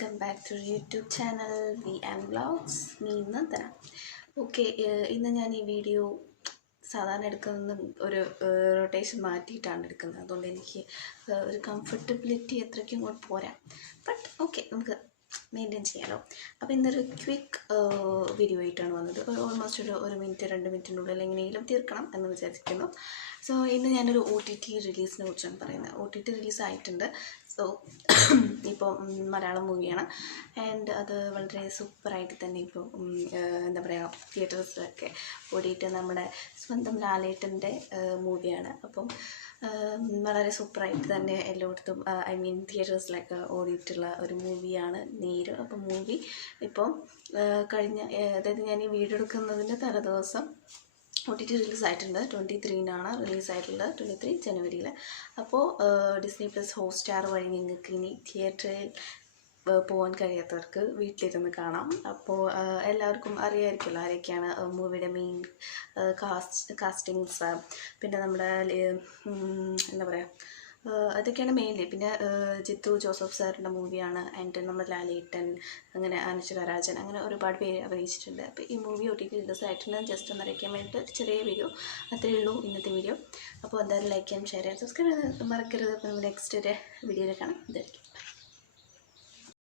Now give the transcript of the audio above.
Welcome back to YouTube channel VM Vlogs. Me Nandana. Okay, ഇന്ന് ഞാൻ ഈ video സാധാരണ എടുക്കുന്നത് ഒരു റൊട്ടേഷൻ മാറ്റിയിട്ടാണ് എടുക്കുന്നത്. അതുകൊണ്ട് എനിക്ക് ഒരു കംഫർട്ടബിലിറ്റി അത്രയ്ക്കും ഇങ്ങോട്ട് പോരാ. ബട്ട് ഓക്കെ, നമുക്ക് മെയിൻറ്റെയിൻ ചെയ്യാമല്ലോ. അപ്പോൾ ഇന്നൊരു ക്വിക്ക് വീഡിയോ ആയിട്ടാണ് വന്നത്. ഓൾമോസ്റ്റ് ഒരു മിനിറ്റ് 2 മിനിറ്റിനുള്ളിൽ എങ്ങനെയെങ്കിലും തീർക്കണം എന്ന് വിചാരിക്കുന്നു. സോ ഇന്ന് ഞാനൊരു OTT റിലീസിനെ കുറിച്ചാണ് പറയുന്നത്. OTT റിലീസ് ആയിട്ടുണ്ട്. സോ ഇപ്പോൾ മലയാളം മൂവിയാണ് ആൻഡ് അത് വളരെ സൂപ്പറായിട്ട് തന്നെ ഇപ്പോൾ എന്താ പറയുക തിയേറ്റേഴ്സിലൊക്കെ ഓടിയിട്ട് നമ്മുടെ സ്വന്തം ലാലേട്ടൻ്റെ മൂവിയാണ്. അപ്പം വളരെ സൂപ്പറായിട്ട് തന്നെ എല്ലായിടത്തും തിയേറ്റേഴ്സിലൊക്കെ ഓടിയിട്ടുള്ള ഒരു മൂവിയാണ് നീര്. അപ്പം മൂവി ഇപ്പോൾ കഴിഞ്ഞ അതായത് ഞാൻ ഈ വീഡിയോ എടുക്കുന്നതിൻ്റെ തലേദിവസം OTT റിലീസായിട്ടുണ്ട്. 23-നാണ് റിലീസായിട്ടുള്ളത്, 23 ജനുവരിയിൽ. അപ്പോൾ Disney+ ഹോട്ട്സ്റ്റാർ വഴി നിങ്ങൾക്ക് ഇനി തിയേറ്ററിൽ പോകാൻ കഴിയാത്തവർക്ക് വീട്ടിലിരുന്ന് കാണാം. അപ്പോൾ എല്ലാവർക്കും അറിയാമായിരിക്കുമല്ലോ ആരൊക്കെയാണ് മൂവിയുടെ മെയിൻ കാസ്റ്റിങ്സ്, പിന്നെ നമ്മുടെ എന്താ പറയുക അതൊക്കെയാണ് മെയിൻലി. പിന്നെ ജിത്തു ജോസഫ് സാറിൻ്റെ മൂവിയാണ്. ആൻഡ് നമ്മുടെ ലാലേട്ടൻ, അങ്ങനെ അനുഷ്ക രാജൻ, അങ്ങനെ ഒരുപാട് പേര് അഭിനയിച്ചിട്ടുണ്ട്. അപ്പോൾ ഈ മൂവി OTT റിലീസ് ആയിട്ടുണ്ട്. ജസ്റ്റ് ഒന്ന് അറിയിക്കാൻ വേണ്ടിയിട്ട് ഒരു ചെറിയ വീഡിയോ, അത്രയേ ഉള്ളൂ ഇന്നത്തെ വീഡിയോ. അപ്പോൾ എന്തായാലും ലൈക്ക് ചെയ്യാൻ, ഷെയർ ചെയ്യാൻ, സബ്സ്ക്രൈബ് ചെയ്യാൻ മറക്കരുത്. അപ്പോൾ നമ്മൾ നെക്സ്റ്റ് ഒരു വീഡിയോയിൽ കാണാം. ഇതായിരിക്കും.